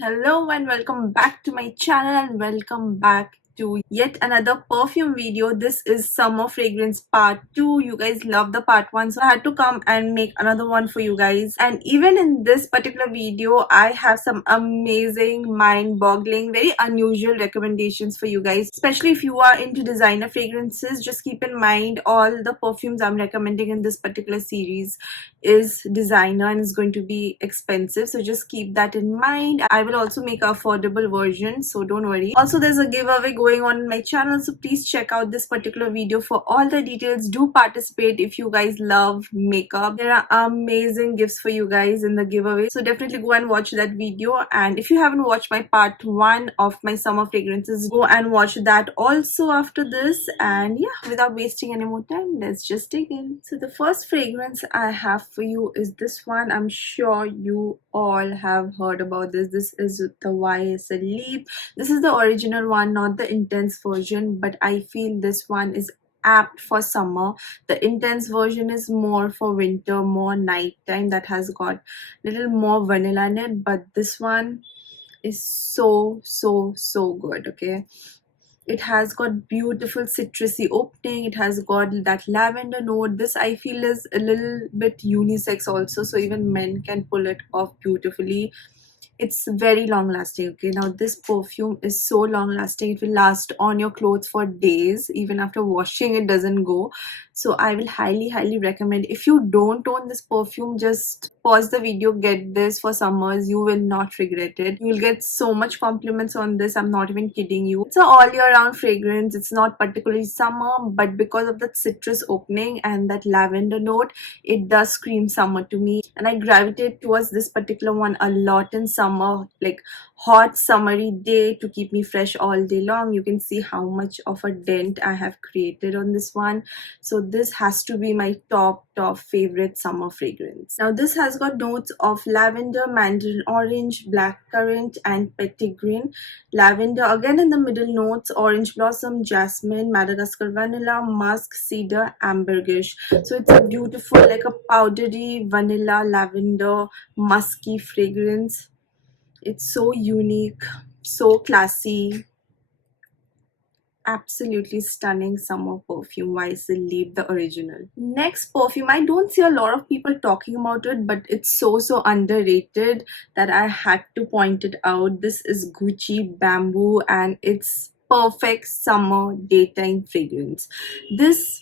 Hello and welcome back to my channel and welcome back to yet another perfume video. This is summer fragrance part 2. You guys love the part 1, so I had to come and make another one for you guys. And even in this particular video I have some amazing, mind-boggling, very unusual recommendations for you guys, especially if you are into designer fragrances. Just keep in mind all the perfumes I'm recommending in this particular series is designer and is going to be expensive, so just keep that in mind. I will also make an affordable version, so don't worry. Also, there's a giveaway going on in my channel, so please check out this particular video for all the details. Do participate if you guys love makeup. There are amazing gifts for you guys in the giveaway, so definitely go and watch that video. And if you haven't watched my part 1 of my summer fragrances, go and watch that also after this. And yeah, without wasting any more time, let's just dig in. So the first fragrance I have for you is this one. I'm sure you all have heard about this. This is the YSL Leap. This is the original one, not the intense version, but I feel this one is apt for summer. The intense version is more for winter, more nighttime, that has got little more vanilla in it, but this one is so good. Okay, it has got beautiful citrusy opening. It has got that lavender note. This I feel is a little bit unisex also, so even men can pull it off beautifully. It's very long lasting. Okay, now this perfume is so long lasting, it will last on your clothes for days. Even after washing, it doesn't go. So I will highly recommend. If you don't own this perfume, just pause the video, get this for summers. You will not regret it. You will get so much compliments on this. I'm not even kidding you. It's a all year round fragrance. It's not particularly summer, but because of that citrus opening and that lavender note, it does scream summer to me, and I gravitate towards this particular one a lot in summer, like hot summery day, to keep me fresh all day long. You can see how much of a dent I have created on this one. So this has to be my top favorite summer fragrance. Now this has got notes of lavender, mandarin orange, blackcurrant and petitgrain. Lavender again in the middle notes, orange blossom, jasmine, Madagascar vanilla, musk, cedar, ambergris. So it's a beautiful, like a powdery vanilla lavender musky fragrance. It's so unique, so classy, absolutely stunning summer perfume. YSL Leap, the original. Next perfume, I don't see a lot of people talking about it, but it's so underrated that I had to point it out. This is Gucci Bamboo, and it's perfect summer daytime fragrance. This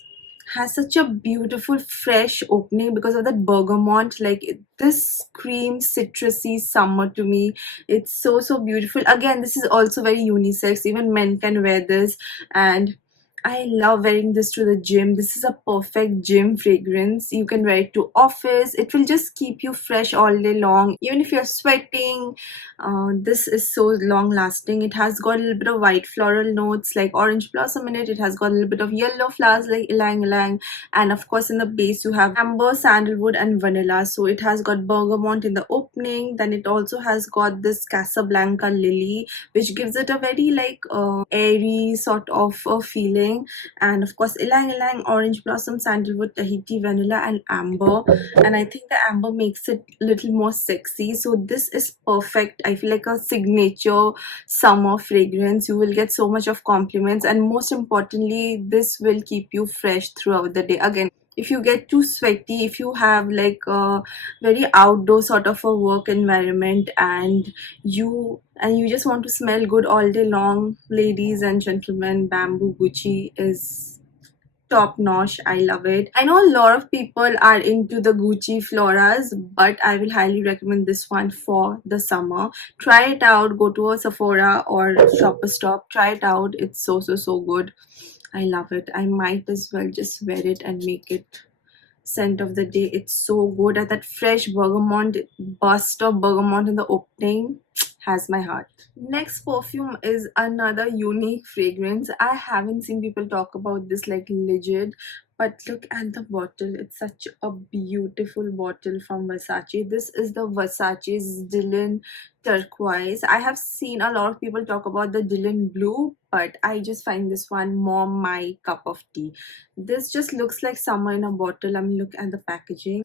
has such a beautiful fresh opening because of that bergamot. Like this screams citrusy summer to me. It's so beautiful. Again, this is also very unisex. Even men can wear this, and I love wearing this to the gym. This is a perfect gym fragrance. You can wear it to office. It will just keep you fresh all day long. Even if you're sweating, this is so long lasting. It has got a little bit of white floral notes like orange blossom in it. It has got a little bit of yellow flowers like ylang ylang. And of course in the base you have amber, sandalwood and vanilla. So it has got bergamot in the opening. Then it also has got this Casablanca lily, which gives it a very like airy sort of a feeling. And of course ylang ylang, orange blossom, sandalwood, Tahiti, vanilla and amber. And I think the amber makes it a little more sexy. So this is perfect. I feel like a signature summer fragrance. You will get so much of compliments, and most importantly, this will keep you fresh throughout the day. Again, if you get too sweaty, if you have like a very outdoor sort of a work environment, and you just want to smell good all day long, ladies and gentlemen, Bamboo Gucci is top notch. I love it. I know a lot of people are into the Gucci floras, but I will highly recommend this one for the summer. Try it out. Go to a Sephora or Shoppers Stop, try it out. It's so good. I love it. I might as well just wear it and make it scent of the day. It's so good. At that fresh bergamot, burst of bergamot in the opening has my heart. Next perfume is another unique fragrance. I haven't seen people talk about this like legit, but look at the bottle. It's such a beautiful bottle from Versace. This is the Versace's Dylan Turquoise. I have seen a lot of people talk about the Dylan Blue, but I just find this one more my cup of tea. This just looks like summer in a bottle. I mean, look at the packaging.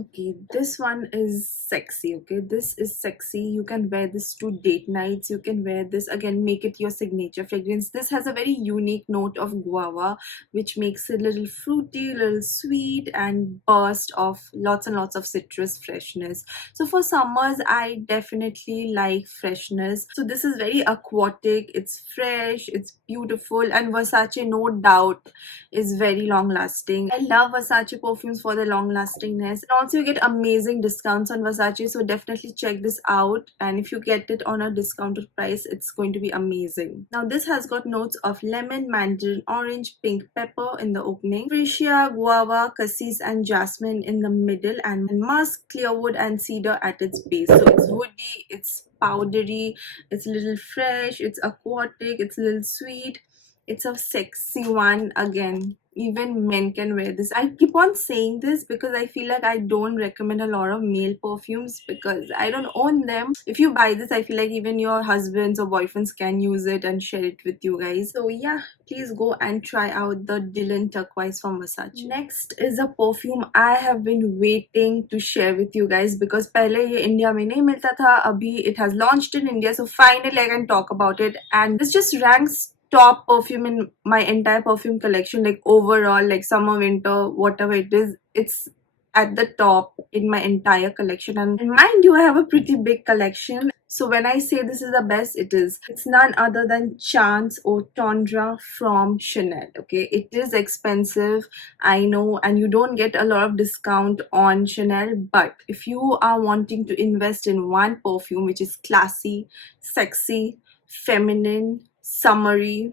Okay, this one is sexy. Okay, this is sexy. You can wear this to date nights. You can wear this again, make it your signature fragrance. This has a very unique note of guava, which makes it a little fruity, a little sweet, and burst of lots and lots of citrus freshness. So for summers, I definitely like freshness. So this is very aquatic. It's fresh. It's beautiful, and Versace, no doubt, is very long lasting. I love Versace perfumes for their long lastingness. And also you get amazing discounts on Versace, so definitely check this out. And if you get it on a discounted price, it's going to be amazing. Now this has got notes of lemon, mandarin orange, pink pepper in the opening, freesia, guava, cassis and jasmine in the middle, and musk, clearwood and cedar at its base. So it's woody, it's powdery, it's a little fresh, it's aquatic, it's a little sweet. It's a sexy one. Again, even men can wear this. I keep on saying this because I feel like I don't recommend a lot of male perfumes because I don't own them. If you buy this, I feel like even your husbands or boyfriends can use it and share it with you guys. So yeah, please go and try out the Dylan Turquoise from Versace. Next is a perfume I have been waiting to share with you guys because पहले ये India में नहीं मिलता था. अभी it has launched in India, so finally I can talk about it. And this just ranks top perfume in my entire perfume collection, like overall, like summer, winter, whatever it is, it's at the top in my entire collection. And mind you, I have a pretty big collection, so when I say this is the best, it is. It's none other than Chance Eau Tendre from Chanel. Okay, it is expensive, I know, and you don't get a lot of discount on Chanel, but if you are wanting to invest in one perfume which is classy, sexy, feminine, summery,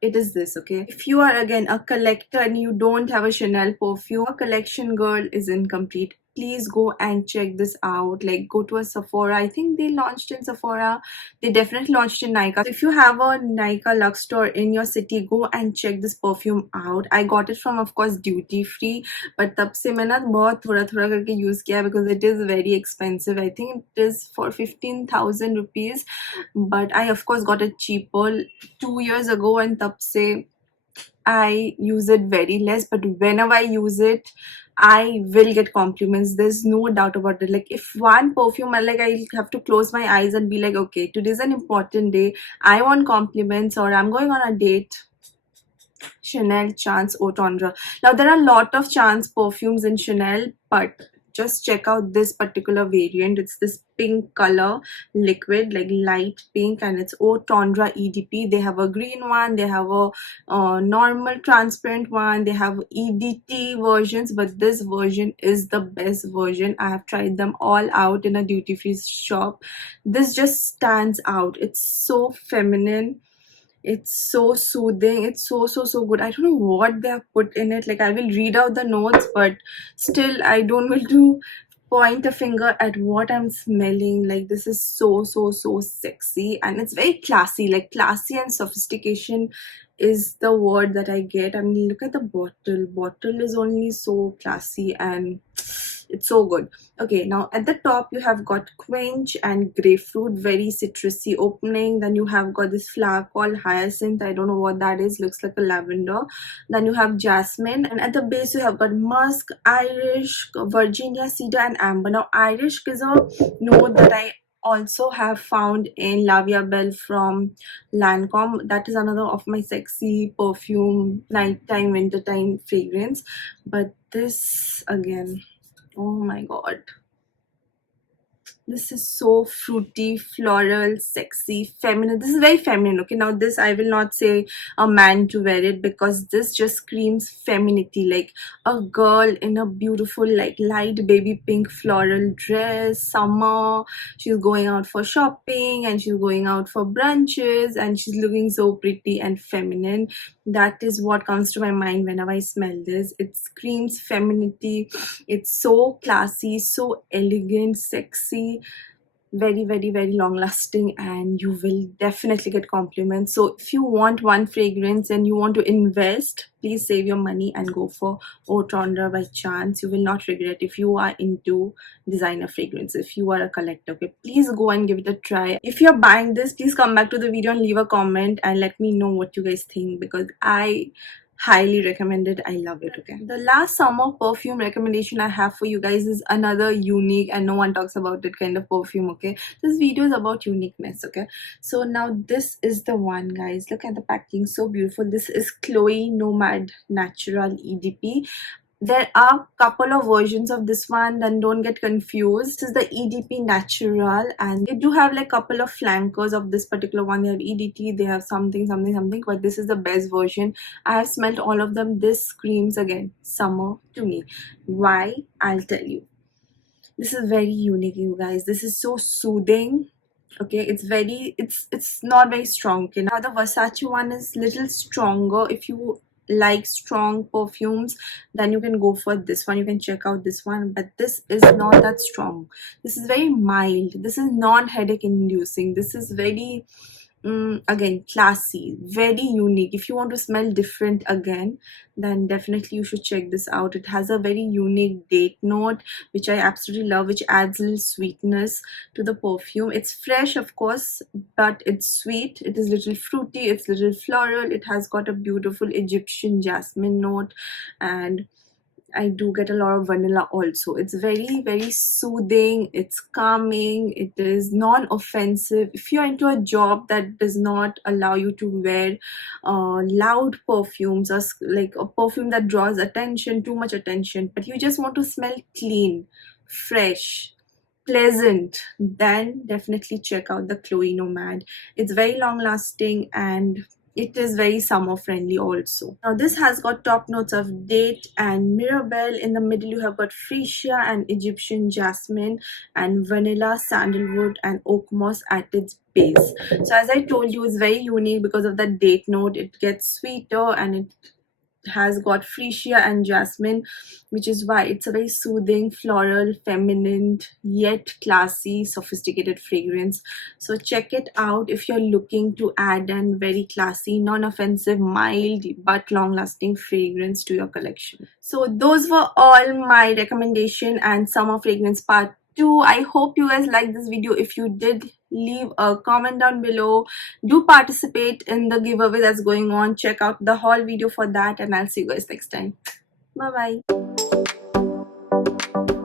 it is this. Okay, if you are again a collector and you don't have a Chanel perfume, a collection girl is incomplete. Please go and check this out. Like, go to a Sephora. I think they launched in Sephora. They definitely launched in Nykaa. If you have a Nykaa Lux store in your city, go and check this perfume out. I got it from, of course, duty free, but तब से मैं ना बहुत थोड़ा थोड़ा करके use किया because it is very expensive. I think it is for 15,000 rupees, but I of course got it cheaper 2 years ago, and तब से I use it very less, but whenever I use it, I will get compliments. There's no doubt about it. Like, if one perfume, like, I have to close my eyes and be like, okay, today's an important day, I want compliments, or I'm going on a date, Chanel Chance Eau Tendre. Now, there are a lot of Chance perfumes in Chanel, but just check out this particular variant. It's this pink color liquid, like light pink, and it's Eau Tendre EDP. They have a green one, they have a normal transparent one, they have EDT versions, but this version is the best version. I have tried them all out in a duty-free shop. This just stands out. It's so feminine, it's so soothing, it's so good. I don't know what they have put in it. Like, I will read out the notes, but still I don't want to point a finger at what I'm smelling. Like, this is so sexy, and it's very classy. Like, classy and sophistication is the word that I get. I mean, look at the bottle is only so classy, and it's so good. Okay, now at the top you have got quench and grapefruit, very citrusy opening. Then you have got this flower called hyacinth. I don't know what that is, looks like a lavender. Then you have jasmine, and at the base you have got musk, irish, virginia, cedar and amber. Now irish is a note that I also have found in La Vie Belle from Lancome. That is another of my sexy perfume nighttime wintertime fragrance. But this again, oh my god, this is so fruity, floral, sexy, feminine. This is very feminine. Okay, now this I will not say a man to wear it because this just screams femininity. Like a girl in a beautiful, like, light baby pink floral dress, summer. She's going out for shopping and she's going out for brunches and she's looking so pretty and feminine. That is what comes to my mind whenever I smell this. It screams femininity. It's so classy, so elegant, sexy, very long lasting, and you will definitely get compliments. So if you want one fragrance and you want to invest, please save your money and go for Eau Tendre by Chance. You will not regret if you are into designer fragrance, if you are a collector. Okay, please go and give it a try. If you're buying this, please come back to the video and leave a comment and let me know what you guys think, because I highly recommended. I love it. Okay, the last summer perfume recommendation I have for you guys is another unique and no one talks about it kind of perfume. Okay, this video is about uniqueness. Okay, so now this is the one, guys. Look at the packaging, so beautiful. This is Chloe Nomad Natural EDP. There are couple of versions of this one, then don't get confused. This is the EDP Natural, and they do have like couple of flankers of this particular one. They have EDT, they have something, but this is the best version. I have smelled all of them. This screams again summer to me. Why? I'll tell you. This is very unique, you guys. This is so soothing. Okay, it's not very strong. Okay, now the Versace one is little stronger. If you like strong perfumes, then you can go for this one. You can check out this one, but this is not that strong. This is very mild. This is non-headache inducing. This is very again classy, very unique. If you want to smell different again, then definitely you should check this out. It has a very unique date note, which I absolutely love, which adds a little sweetness to the perfume. It's fresh, of course, but it's sweet. It is little fruity, it's little floral. It has got a beautiful Egyptian jasmine note, and I do get a lot of vanilla also. It's very soothing, it's calming, it is non-offensive. If you're into a job that does not allow you to wear loud perfumes, or like a perfume that draws attention, too much attention, but you just want to smell clean, fresh, pleasant, then definitely check out the Chloe Nomad. It's very long lasting and it is very summer friendly also. Now this has got top notes of date and mirabelle. In the middle you have got freesia and Egyptian jasmine and vanilla, sandalwood and oak moss at its base. So as I told you, it's very unique because of the date note. It gets sweeter and it has got freesia and jasmine, which is why it's a very soothing, floral, feminine, yet classy, sophisticated fragrance. So check it out if you're looking to add a very classy, non-offensive, mild but long-lasting fragrance to your collection. So those were all my recommendation and summer fragrance part 2. I hope you guys liked this video. If you did, leave a comment down below. Do participate in the giveaway that's going on. Check out the haul video for that, and I'll see you guys next time. Bye bye.